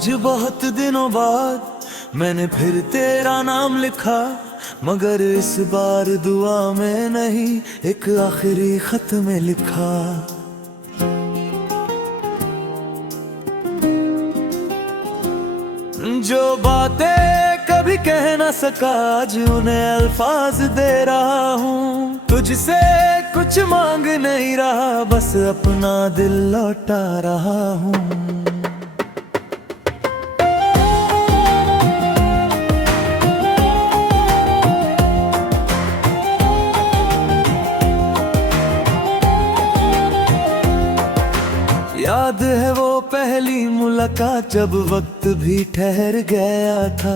आज बहुत दिनों बाद मैंने फिर तेरा नाम लिखा, मगर इस बार दुआ में नहीं, एक आखिरी खत में लिखा। जो बातें कभी कह ना सका, आज उन्हें अल्फाज दे रहा हूँ। तुझसे कुछ मांग नहीं रहा, बस अपना दिल लौटा रहा हूँ। याद है वो पहली मुलाकात, जब वक्त भी ठहर गया था।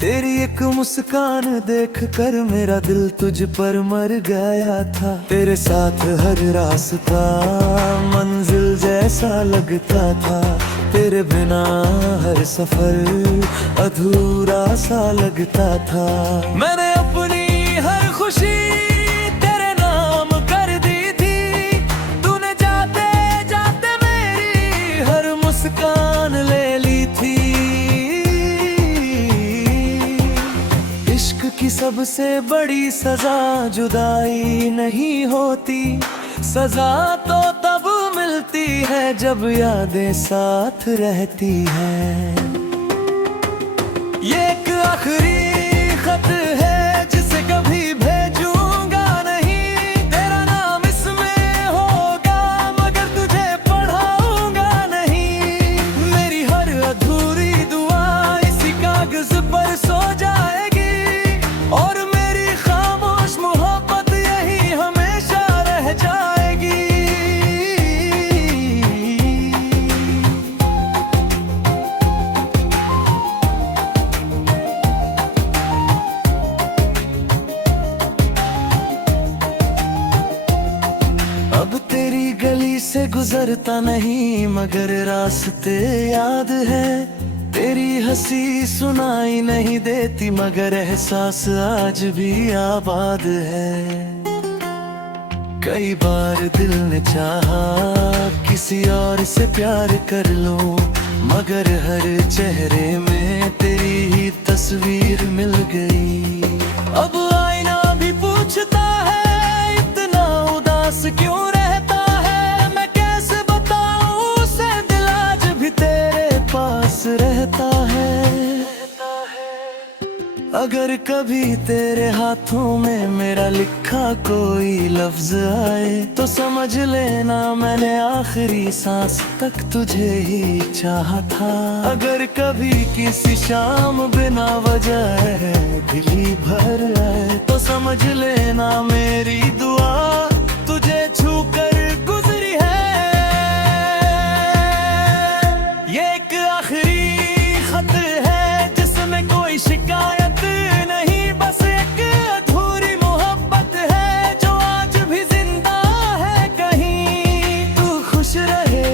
तेरी एक मुस्कान देख कर मेरा दिल तुझ पर मर गया था। तेरे साथ हर रास्ता मंजिल जैसा लगता था, तेरे बिना हर सफर अधूरा सा लगता था। मैंने अपनी हर खुशी तेरे नाम कर दी थी, तूने जाते जाते मेरी हर मुस्कान ले ली थी। इश्क की सबसे बड़ी सजा जुदाई नहीं होती, सजा तो तब मिलती है जब यादें साथ रहती हैं। ये एक आखिरी खत है जिसे कभी भेजूंगा नहीं, तेरा नाम इसमें होगा मगर तुझे पढ़ाऊंगा नहीं। मेरी हर अधूरी दुआ इसी कागज पर सो जाएगी, और मेरी खामोश मोहब्बत यही हमेशा रह जाएगी। अब तेरी गली से गुजरता नहीं, मगर रास्ते याद है। तेरी हंसी सुनाई नहीं देती, मगर एहसास आज भी आबाद है। कई बार दिल ने चाहा किसी और से प्यार कर लूं, मगर हर चेहरे में तेरी ही तस्वीर मिल गई। अब आईना भी पूछता है इतना उदास क्यों रहता है, मैं कैसे बताऊं उसे दिल आज भी तेरे पास रहता है। अगर कभी तेरे हाथों में मेरा लिखा कोई लफ्ज आए, तो समझ लेना मैंने आखिरी सांस तक तुझे ही चाहा था। अगर कभी किसी शाम बिना वजह दिल ही भर आए, तो समझ लेना मेरी दुआ तुझे छू कर गुजरी है। ये एक आखिरी खत है जिसमें कोई शिकायत नहीं, बस एक अधूरी मोहब्बत है जो आज भी जिंदा है कहीं। तू खुश रहे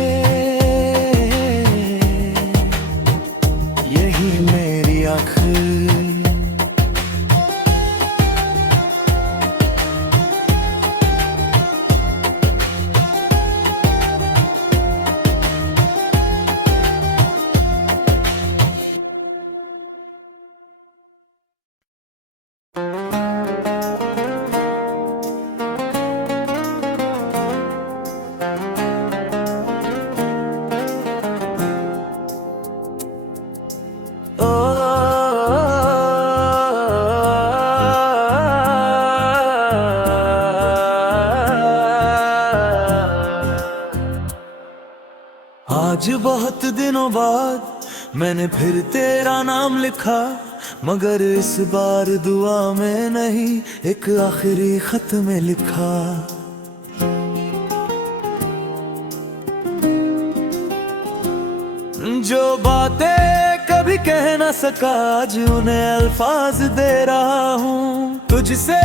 यही मेरी आखिर। आज बहुत दिनों बाद मैंने फिर तेरा नाम लिखा, मगर इस बार दुआ में नहीं, एक आखिरी खत में लिखा। जो बातें कभी कह ना सका, आज उन्हें अल्फाज दे रहा हूँ। तुझसे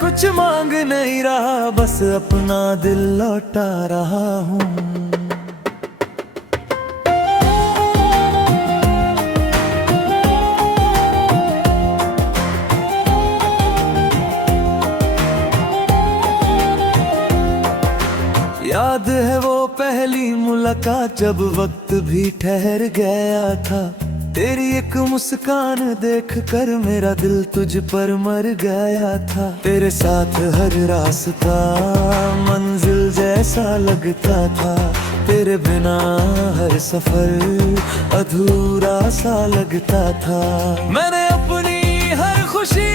कुछ मांग नहीं रहा, बस अपना दिल लौटा रहा हूँ। याद है वो पहली मुलाकात जब वक्त भी ठहर गया था। तेरी एक मुस्कान देख कर मेरा दिल तुझ पर मर गया था। तेरे साथ हर रास्ता मंजिल जैसा लगता था। तेरे बिना हर सफर अधूरा सा लगता था। मैंने अपनी हर खुशी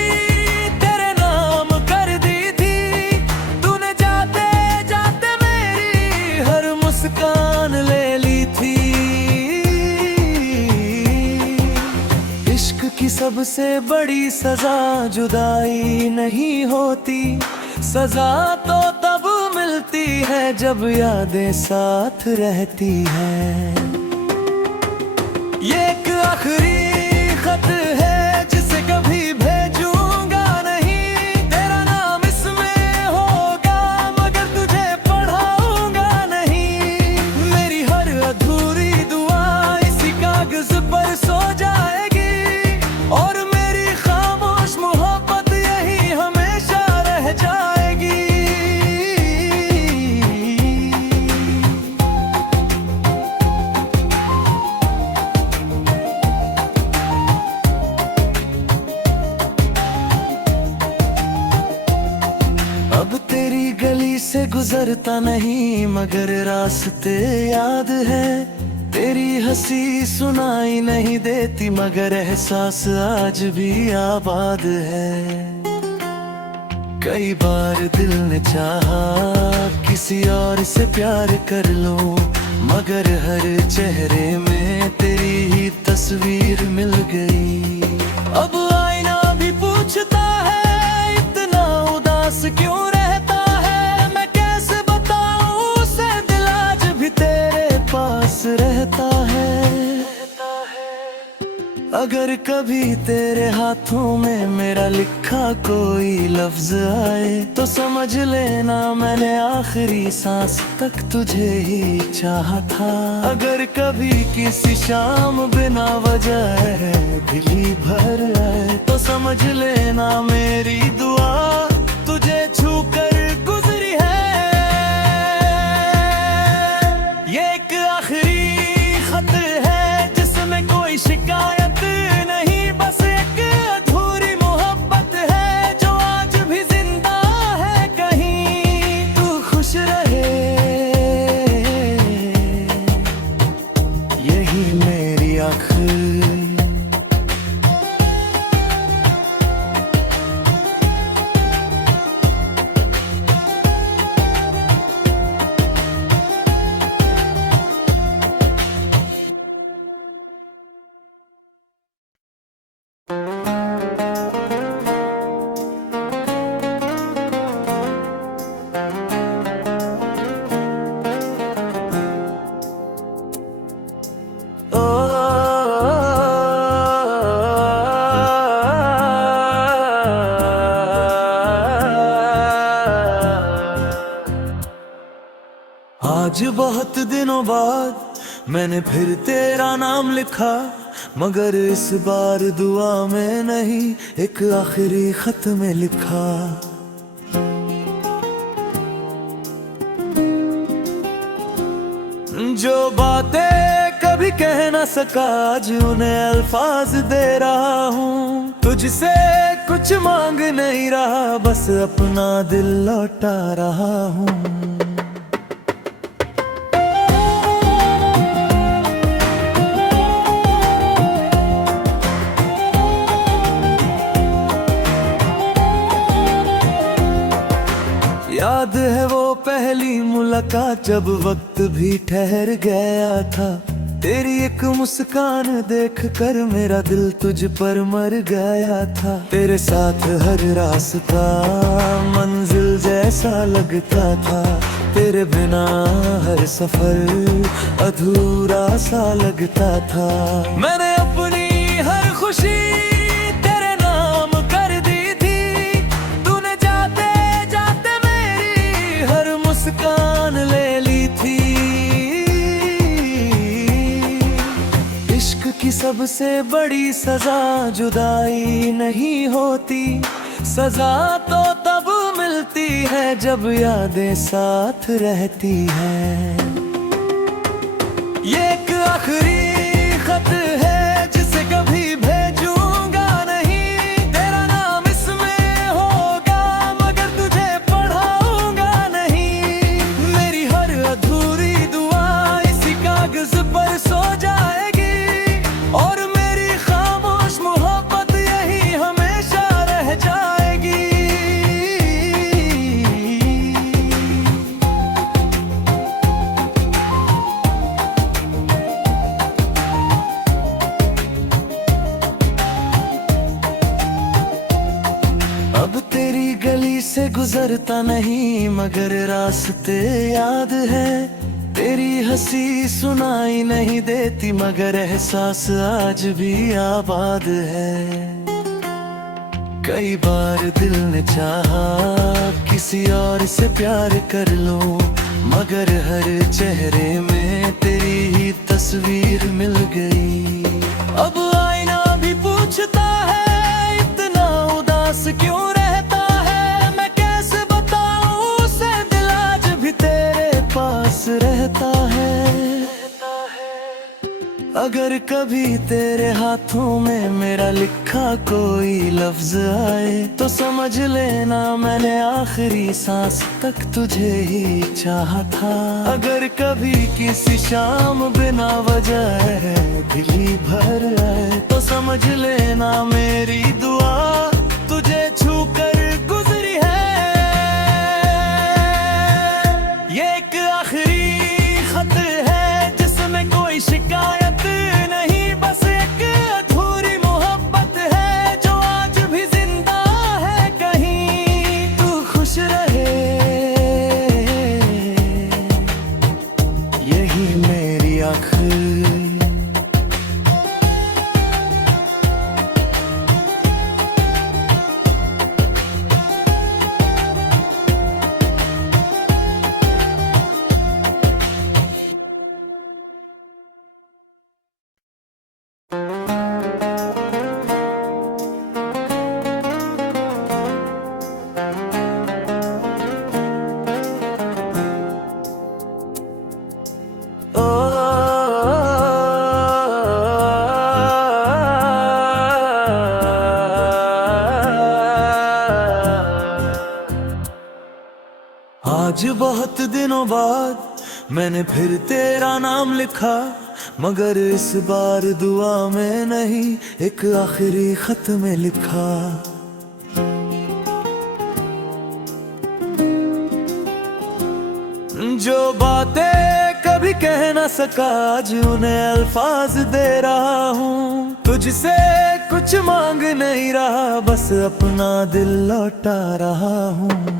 तेरे नाम कर दी थी। तूने जाते जाते मेरी हर मुस्कान ले ली थी। इश्क की सबसे बड़ी सजा जुदाई नहीं होती। सजा तो तब मिलती है जब यादें साथ रहती हैं। ये एक आखिरी खत है जिसे कभी भेजूंगा नहीं। तेरा नाम इसमें होगा मगर तुझे पढ़ाऊंगा नहीं। मेरी हर अधूरी दुआ इसी कागज पर सो जाएगी और मेरी खामोश मोहब्बत यही हमेशा रह जाएगी। अब तेरी गली से गुजरता नहीं मगर रास्ते याद है। तेरी हंसी सुनाई नहीं देती मगर एहसास आज भी आबाद है। कई बार दिल ने चाहा किसी और से प्यार कर लूं मगर हर चेहरे में तेरी ही तस्वीर मिल गई। अब आईना भी पूछता है इतना उदास क्यों रहता है। मैं कैसे बताऊं उसे दिल आज भी तेरे पास रहता है। अगर कभी तेरे हाथों में मेरा लिखा कोई लफ्ज आए तो समझ लेना मैंने आखिरी सांस तक तुझे ही चाहा था। अगर कभी किसी शाम बिना वजह दिल ही भर आए तो समझ लेना मेरी दुआ तुझे छू कर गुजरी है। ये एक आखिरी खत है जिसमें कोई शिकायत नहीं। बस एक अधूरी मोहब्बत है जो आज भी जिंदा है कहीं। तू खुश रहे यही मेरी आखिर। आज बहुत दिनों बाद मैंने फिर तेरा नाम लिखा मगर इस बार दुआ में नहीं एक आखिरी खत में लिखा। जो बातें कभी कह ना सका आज उन्हें अल्फाज दे रहा हूँ। तुझसे कुछ मांग नहीं रहा बस अपना दिल लौटा रहा हूँ। याद है वो पहली मुलाकात जब वक्त भी ठहर गया था। तेरी एक मुस्कान देख कर मेरा दिल तुझ पर मर गया था। तेरे साथ हर रास्ता मंजिल जैसा लगता था। तेरे बिना हर सफर अधूरा सा लगता था। मैंने अपनी हर खुशी तेरे नाम कर दी थी। तूने जाते जाते मेरी हर मुस्कान ले ली थी। इश्क की सबसे बड़ी सजा जुदाई नहीं होती। सजा तो तब मिलती है जब यादें साथ रहती हैं। आखिरी खत है जिसे कभी भेजूंगा नहीं, तेरा नाम इसमें होगा मगर तुझे पढ़ाऊंगा नहीं। मेरी हर अधूरी दुआ इसी कागज पर सो जाएगी, और मेरी खामोश मोहब्बत यही हमेशा रह जाएगी। अब तेरी गली से गुजरता नहीं मगर रास्ते याद है, तेरी हंसी सुनाई नहीं देती मगर एहसास आज भी आबाद है। कई बार दिल ने चाहा किसी और से प्यार कर लूं, मगर हर चेहरे में तेरी ही तस्वीर मिल गई। अब आईना भी पूछता है इतना उदास क्यों रहता है, मैं कैसे बताऊं उसे दिल आज भी तेरे पास रहता है। अगर कभी तेरे हाथों में मेरा लिखा कोई लफ्ज आए तो समझ लेना मैंने आखिरी सांस तक तुझे ही चाहा था। अगर कभी किसी शाम बिना वजह दिल ही भर आए तो समझ लेना मेरी दुआ तुझे छू कर गुजरी है। ये एक आखिरी खत है जिसमें कोई शिकायत नहीं, बस एक अधूरी मोहब्बत है जो आज भी जिंदा है कहीं। तू खुश रहे यही मेरी आखिरी। आज बहुत दिनों बाद मैंने फिर तेरा नाम लिखा, मगर इस बार दुआ में नहीं एक आखिरी खत में लिखा। जो बातें कभी कह ना सका आज उन्हें अल्फाज दे रहा हूँ। तुझसे कुछ मांग नहीं रहा बस अपना दिल लौटा रहा हूँ।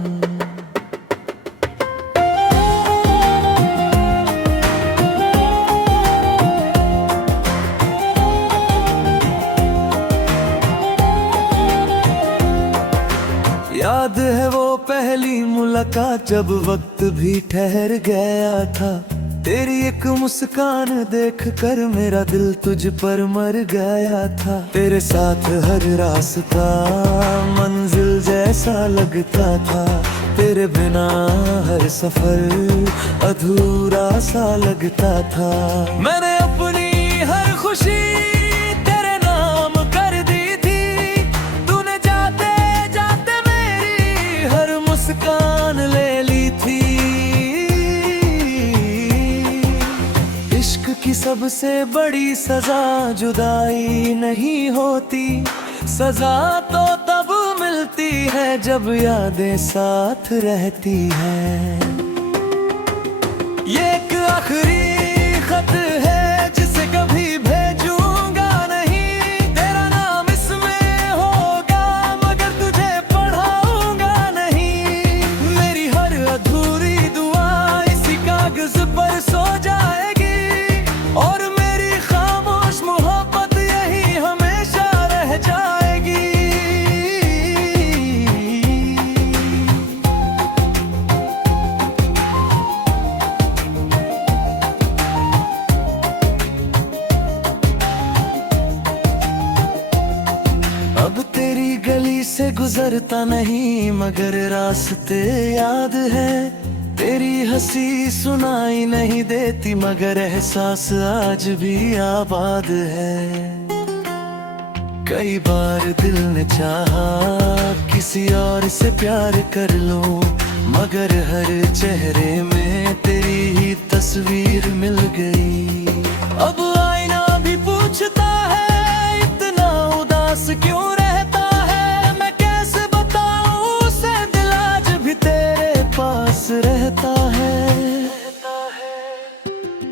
याद है वो पहली मुलाकात जब वक्त भी ठहर गया था, तेरी एक मुस्कान देख कर मेरा दिल तुझ पर मर गया था। तेरे साथ हर रास्ता मंजिल जैसा लगता था, तेरे बिना हर सफर अधूरा सा लगता था। मैंने अपनी हर खुशी मुस्कान ले ली थी। इश्क की सबसे बड़ी सजा जुदाई नहीं होती, सजा तो तब मिलती है जब यादें साथ रहती हैं। ये एक आखिरी खत है जिसे कभी भेजूंगा नहीं, तेरा नाम इसमें होगा मगर तुझे पढ़ाऊंगा नहीं। मेरी हर अधूरी दुआ इसी कागज पर सो जाएगी, और मेरी खामोश मोहब्बत यही हमेशा रह जाएगी। अब तेरी गली से गुजरता नहीं मगर रास्ते याद है, तेरी हंसी सुनाई नहीं देती मगर एहसास आज भी आबाद है। कई बार दिल ने चाहा किसी और से प्यार कर लूं, मगर हर चेहरे में तेरी ही तस्वीर मिल गई। अब आईना भी पूछता है इतना उदास क्यों रहता है, मैं कैसे बताऊं उसे दिल आज भी तेरे पास रहता है।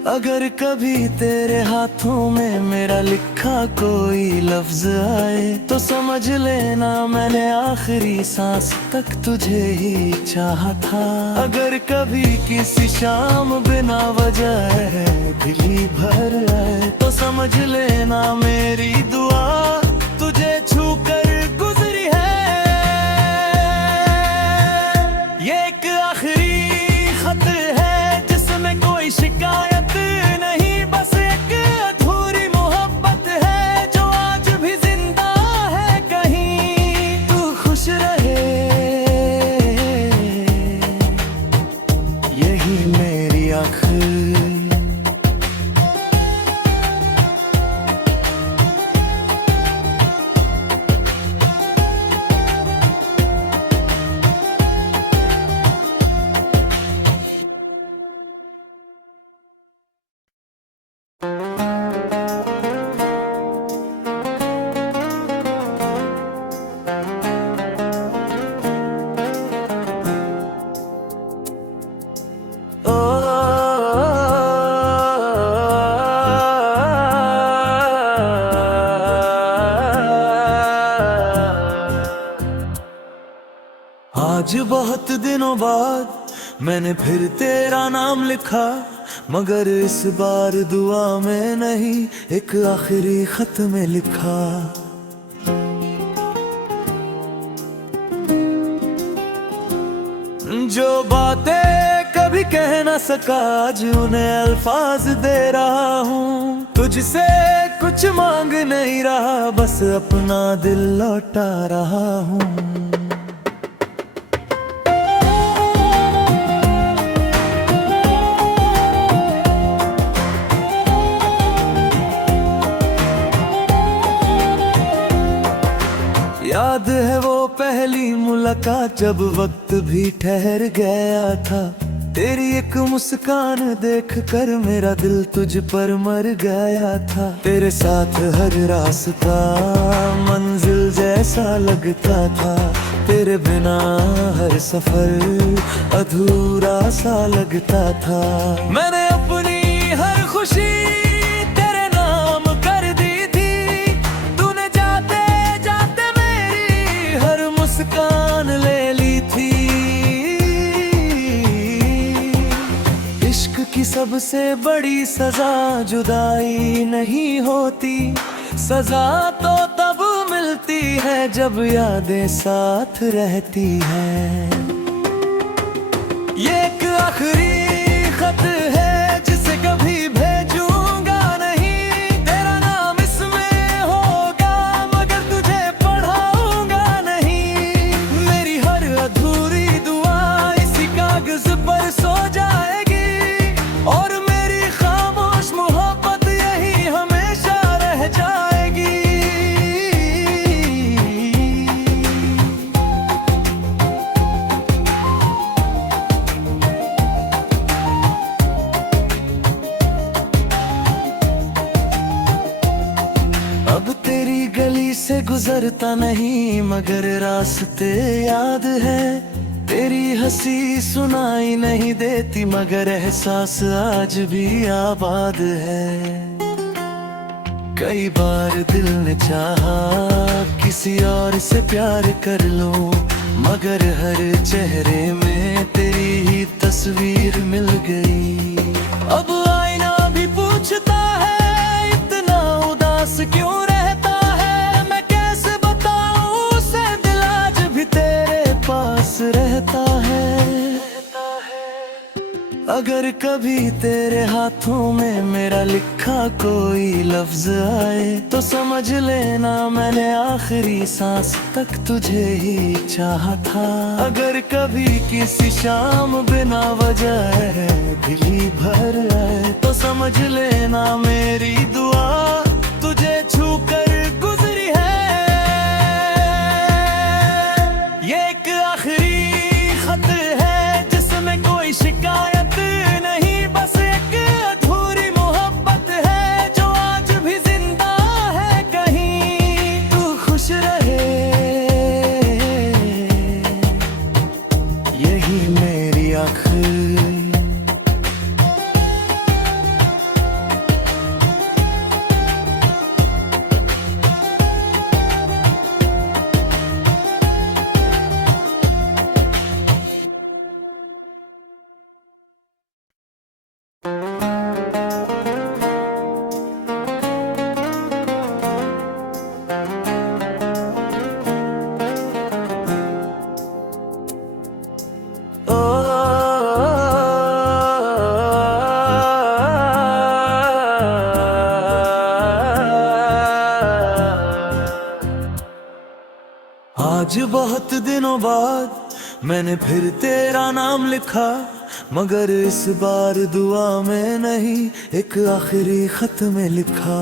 अगर कभी तेरे हाथों में मेरा लिखा कोई लफ्ज आए तो समझ लेना मैंने आखिरी सांस तक तुझे ही चाहा था। अगर कभी किसी शाम बिना वजह दिल ही भर आए तो समझ लेना मेरी दुआ तुझे छू कर गुजरी है। ये एक आखिरी खत है जिसमें कोई शिकायत नहीं, बस एक अधूरी मोहब्बत है जो आज भी जिंदा है कहीं। तू खुश रहे यही मेरी आखिर। आज बहुत दिनों बाद मैंने फिर तेरा नाम लिखा, मगर इस बार दुआ में नहीं एक आखिरी खत में लिखा। जो बातें कभी कह न सका आज उन्हें अल्फाज दे रहा हूँ। तुझसे कुछ मांग नहीं रहा, बस अपना दिल लौटा रहा हूँ। याद है वो पहली मुलाकात जब वक्त भी ठहर गया था। तेरी एक मुस्कान देख कर मेरा दिल तुझ पर मर गया था। तेरे साथ हर रास्ता मंजिल जैसा लगता था, तेरे बिना हर सफर अधूरा सा लगता था। मैंने अपनी हर खुशी तेरे नाम कर दी थी, तूने जाते जाते मेरी हर मुस्कान ले ली थी। इश्क की सबसे बड़ी सजा जुदाई नहीं होती, सजा तो तब मिलती है जब यादें साथ रहती हैं। ये एक आखिरी खत है जिसे कभी भेजूंगा नहीं, तेरा नाम इसमें होगा मगर तुझे पढ़ाऊंगा नहीं। मेरी हर अधूरी दुआ इसी कागज पर सो जाएगी और मेरी खामोश मोहब्बत यही हमेशा रह जाएगी। अब तेरी गली से गुजरता नहीं मगर रास्ते याद है। तेरी हंसी सुनाई नहीं देती मगर एहसास आज भी आबाद है। कई बार दिल ने चाहा किसी और से प्यार कर लूं, मगर हर चेहरे में तेरी ही तस्वीर मिल गई। अब आईना भी पूछता है इतना उदास क्यों रहता है, मैं कैसे बताऊं उसे दिल आज भी तेरे पास रहता है। अगर कभी तेरे हाथों में मेरा लिखा कोई लफ्ज आए तो समझ लेना मैंने आखिरी सांस तक तुझे ही चाहा था। अगर कभी किसी शाम बिना वजह दिल ही भर आए तो समझ लेना मेरी दुआ तुझे छू कर गुजरी है। ये एक आखिरी खत है जिसमें कोई शिकायत नहीं, बस एक अधूरी मोहब्बत है जो आज भी जिंदा है कहीं। तू खुश रहे यही मेरी आखिरी। आज बहुत दिनों बाद मैंने फिर तेरा नाम लिखा, मगर इस बार दुआ में नहीं एक आखिरी खत में लिखा।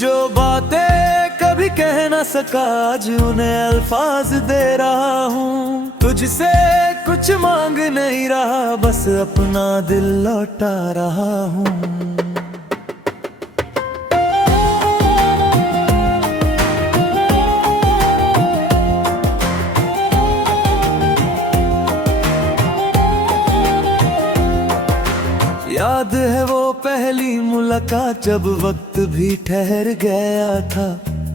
जो बातें कभी कह ना सका आज उन्हें अल्फाज दे रहा हूँ। तुझसे कुछ मांग नहीं रहा, बस अपना दिल लौटा रहा हूँ। याद है वो पहली मुलाकात जब वक्त भी ठहर गया था।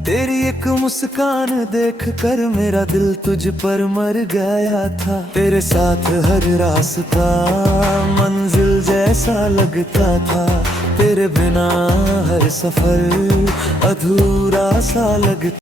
तेरी एक मुस्कान देख कर मेरा दिल तुझ पर मर गया था। तेरे साथ हर रास्ता मंजिल जैसा लगता था, तेरे बिना हर सफर अधूरा सा लगता।